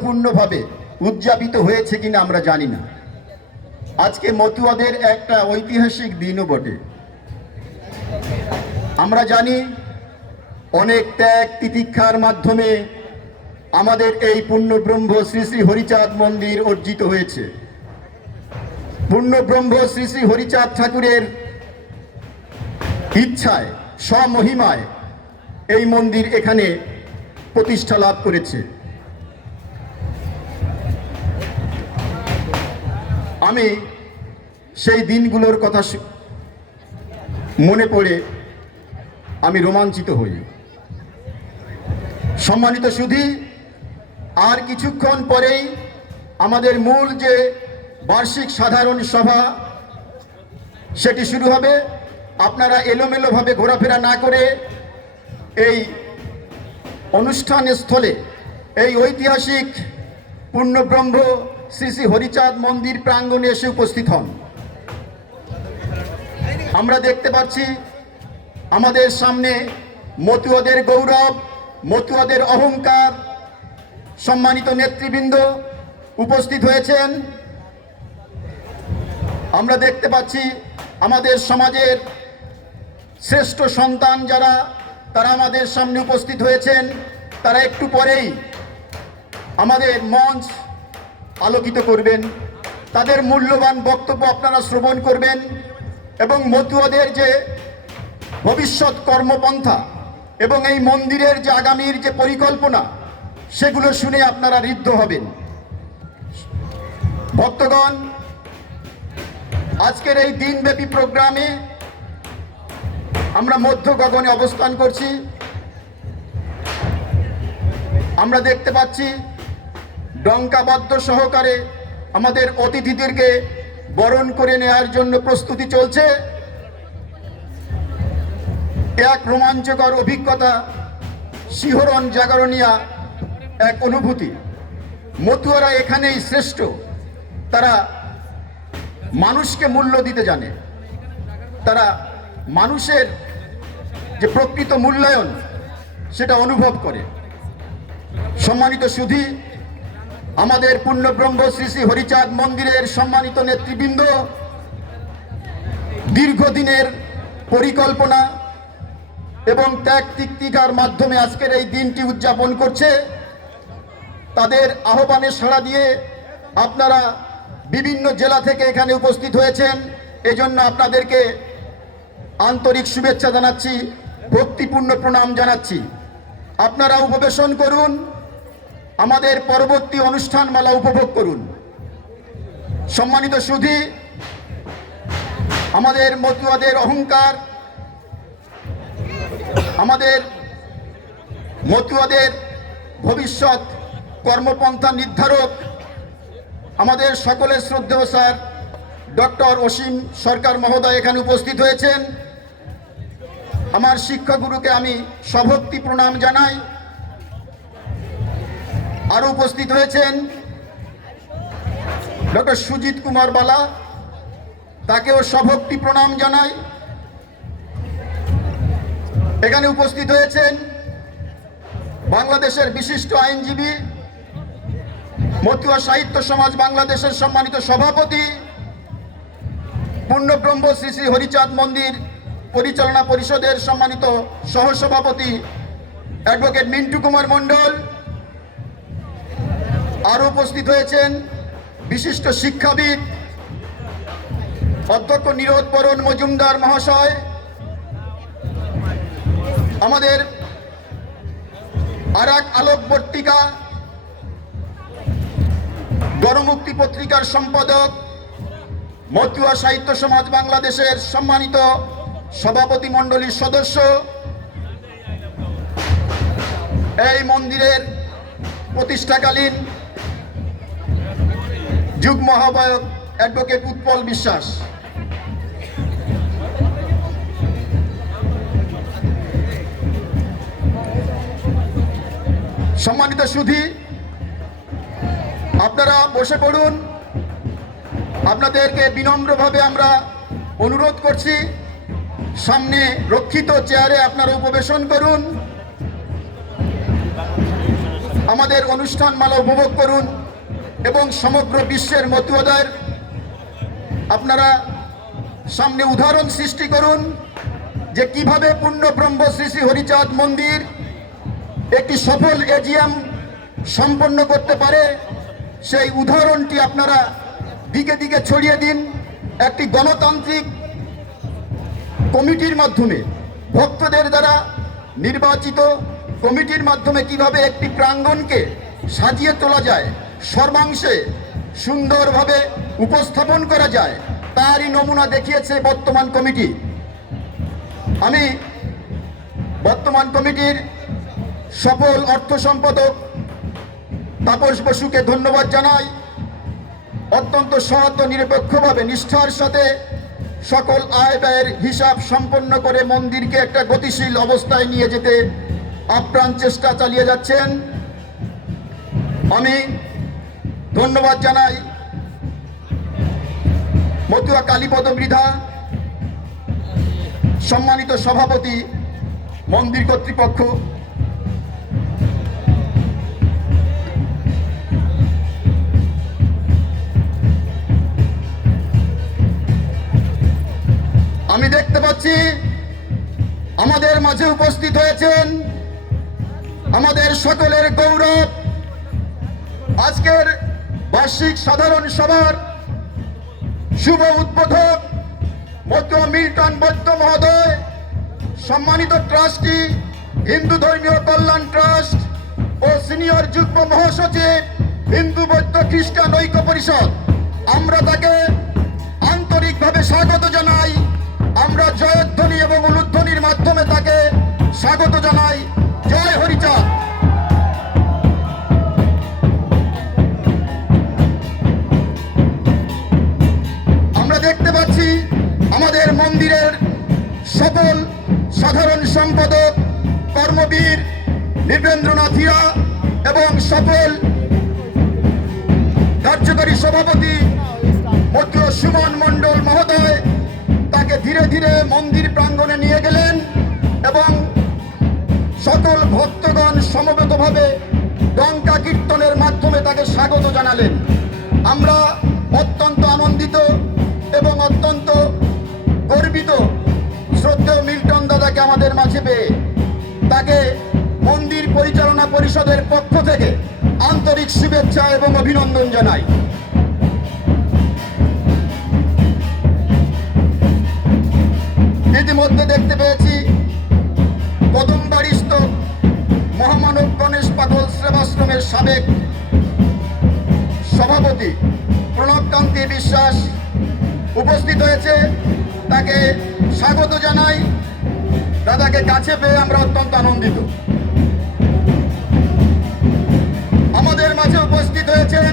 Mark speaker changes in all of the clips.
Speaker 1: পূর্ণভাবে উদযাপিত হয়েছে কিনা আমরা জানি না। আজকে মতুয়াদের একটা ঐতিহাসিক দিনও বটে। আমরা জানি অনেক ত্যাগ তিতিক্ষার মাধ্যমে আমাদের এই পূর্ণব্রহ্ম শ্রী শ্রী হরিচাঁদ মন্দির অর্জিত হয়েছে। পূর্ণব্রহ্ম শ্রী শ্রী হরিচাঁদ ঠাকুরের ইচ্ছায়, স্বমহিমায় এই মন্দির এখানে প্রতিষ্ঠা লাভ করেছে। আমি সেই দিনগুলোর কথা মনে পড়ে আমি রোমাঞ্চিত হই। সম্মানিত সুধি, আর কিছুক্ষণ পরেই আমাদের মূল যে বার্ষিক সাধারণ সভা, সেটি শুরু হবে। আপনারা এলোমেলোভাবে ঘোরাফেরা না করে এই অনুষ্ঠান স্থলে, এই ঐতিহাসিক পূর্ণব্রহ্ম শ্রী শ্রী হরিচাঁদ মন্দির প্রাঙ্গণে এসে উপস্থিত হন। আমরা দেখতে পাচ্ছি, আমাদের সামনে মতুয়াদের গৌরব, মতুয়াদের অহংকার সম্মানিত নেতৃবৃন্দ উপস্থিত হয়েছেন। আমরা দেখতে পাচ্ছি, আমাদের সমাজের শ্রেষ্ঠ সন্তান যারা, তারা আমাদের সামনে উপস্থিত হয়েছেন। তারা একটু পরেই আমাদের মঞ্চ আলোকিত করবেন। তাদের মূল্যবান বক্তব্য আপনারা শ্রবণ করবেন এবং মতুয়াদের যে ভবিষ্যৎ কর্মপন্থা এবং এই মন্দিরের যে আগামীর যে পরিকল্পনা, সেগুলো শুনে আপনারা ঋদ্ধ হবেন। ভক্তগণ, আজকের এই দিনব্যাপী প্রোগ্রামে আমরা মধ্য গগনে অবস্থান করছি। আমরা দেখতে পাচ্ছি ডঙ্কাবাদ্য সহকারে আমাদের অতিথিদেরকে বরণ করে নেওয়ার জন্য প্রস্তুতি চলছে। এক রোমাঞ্চকর অভিজ্ঞতা, শিহরণ জাগরণিয়া এক অনুভূতি। মতুয়ারা এখানেই শ্রেষ্ঠ। তারা মানুষকে মূল্য দিতে জানে। তারা মানুষের যে প্রকৃত মূল্যায়ন, সেটা অনুভব করে। সম্মানিত সুধী আমাদের পূর্ণব্রহ্ম শ্রী শ্রী হরিচাঁদ মন্দিরের সম্মানিত নেতৃবৃন্দ, দীর্ঘদিনের পরিকল্পনা এবং ত্যাগ তিক্তিকার মাধ্যমে আজকের এই দিনটি উদযাপন করছে। তাদের আহ্বানে সাড়া দিয়ে আপনারা বিভিন্ন জেলা থেকে এখানে উপস্থিত হয়েছেন। এজন্য আপনাদেরকে আন্তরিক শুভেচ্ছা জানাচ্ছি, ভক্তিপূর্ণ প্রণাম জানাচ্ছি। আপনারা উপবেশন করুন। আমাদের পরবর্তী অনুষ্ঠান মেলা উপভোগ করুন। সম্মানিত সুধী, আমাদের মতুয়াদের অহংকার, আমাদের মতুয়াদের ভবিষ্যৎ কর্মপন্থা নির্ধারক, আমাদের সকলের শ্রদ্ধেয় স্যার, ডক্টর অসীম সরকার মহোদয় এখানে উপস্থিত হয়েছেন। আমার শিক্ষাগুরুকে আমি সভক্তি প্রণাম জানাই। আরও উপস্থিত হয়েছেন ডক্টর সুজিত কুমার বালা, তাকেও সভক্তি প্রণাম জানাই। এখানে উপস্থিত হয়েছেন বাংলাদেশের বিশিষ্ট আইনজীবী, মতুয়া সাহিত্য সমাজ বাংলাদেশের সম্মানিত সভাপতি, পূর্ণব্রহ্ম শ্রী শ্রী হরিচাঁদ মন্দির পরিচালনা পরিষদের সম্মানিত সহসভাপতি অ্যাডভোকেট মিন্টু কুমার মণ্ডল আরও উপস্থিত হয়েছেন বিশিষ্ট শিক্ষাবিদ অধ্যক্ষ নিরোধ বরণ মজুমদার মহাশয়। আমাদের আর এক আলোকবর্তিকা গণমুক্তি পত্রিকার সম্পাদক, মতুয়া সাহিত্য সমাজ বাংলাদেশের সম্মানিত সভাপতি মণ্ডলীর সদস্য। এই মন্দিরের প্রতিষ্ঠাকালীন যুগ্ম আহ্বায়ক অ্যাডভোকেট উৎপল বিশ্বাস। সম্মানিত সুধি, আপনারা বসে পড়ুন। আপনাদেরকে বিনম্রভাবে আমরা অনুরোধ করছি, সামনে রক্ষিত চেয়ারে আপনারা উপবেশন করুন। আমাদের অনুষ্ঠান মালা উপভোগ করুন। এবং সমগ্র বিশ্বের মতুয়াদের, আপনারা সামনে উদাহরণ সৃষ্টি করুন যে কীভাবে পূর্ণ ব্রহ্ম শ্রী শ্রী হরিচাঁদ মন্দির একটি সফল এজিএম সম্পন্ন করতে পারে, সেই উদাহরণটি আপনারা দিকে দিকে ছড়িয়ে দিন একটি গণতান্ত্রিক কমিটির মাধ্যমে। ভক্তদের দ্বারা নির্বাচিত কমিটির মাধ্যমে কীভাবে একটি প্রাঙ্গণকে সাজিয়ে তোলা যায় সর্বাংশে সুন্দরভাবে উপস্থাপন করা যায়, তারই নমুনা দেখিয়েছে বর্তমান কমিটি। আমি বর্তমান কমিটির সফল অর্থ সম্পাদক তাপস বসুকে ধন্যবাদ জানাই। অত্যন্ত সৎ নিরপেক্ষভাবে নিষ্ঠার সাথে সকল আয় ব্যয়ের হিসাব সম্পন্ন করে মন্দিরকে একটা গতিশীল অবস্থায় নিয়ে যেতে আপ্রাণ চেষ্টা চালিয়ে যাচ্ছেন। আমি ধন্যবাদ জানাই মতুয়া কালীপদ মৃধা সম্মানিত সভাপতি, মন্দির কর্তৃপক্ষ। আমি দেখতে পাচ্ছি আমাদের মাঝে উপস্থিত হয়েছেন আমাদের সকলের গৌরব। আজকের বার্ষিক সাধারণ সভার শুভ উদ্বোধক মধ্য মিল্টন বৈদ্য মহোদয়, সম্মানিত ট্রাস্টি, হিন্দু ধর্মীয় কল্যাণ ট্রাস্ট ও সিনিয়র যুগ্ম মহাসচিব, হিন্দু বৈদ্য খ্রিস্টান ঐক্য পরিষদ। আমরা তাকে আন্তরিকভাবে স্বাগত জানাই। আমরা জয়ধ্বনি এবং উলুধ্বনির মাধ্যমে তাকে স্বাগত জানাই। দেখতে আমাদের মন্দিরের সফল সাধারণ সম্পাদক, কর্মবীর নৃপেন্দ্রনাথ হীরা এবং সফল কার্যকরী সভাপতি মধ্য সুমন মণ্ডল মহোদয় তাকে ধীরে ধীরে মন্দির প্রাঙ্গণে নিয়ে গেলেন এবং সকল ভক্তগণ সমবেতভাবে ডঙ্কা কীর্তনের মাধ্যমে তাকে স্বাগত জানালেন। আমরা অত্যন্ত আনন্দিত এবং অত্যন্ত গর্বিত, শ্রদ্ধেয় মিল্টন দাদাকে আমাদের মাঝে পেয়ে, তাকে মন্দির পরিচালনা পরিষদের পক্ষ থেকে আন্তরিক শুভেচ্ছা এবং অভিনন্দন জানাই। ইতিমধ্যে দেখতে পেয়েছি কদমবাড়িস্থ মহামানব গণেশ পাগল সেবাশ্রমের সাবেক সভাপতি প্রণবকান্তি বিশ্বাস উপস্থিত হয়েছে। তাকে স্বাগত জানাই। দাদাকে কাছে পেয়ে আমরা অত্যন্ত আনন্দিত। আমাদের মাঝে উপস্থিত হয়েছেন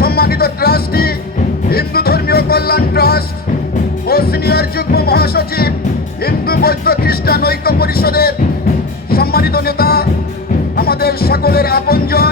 Speaker 1: সম্মানিত ট্রাস্টি, হিন্দু ধর্মীয় কল্যাণ ট্রাস্ট ও সিনিয়র যুগ্ম মহাসচিব, হিন্দু বৌদ্ধ খ্রিস্টান ঐক্য পরিষদের সম্মানিত নেতা, আমাদের সকলের আপনজন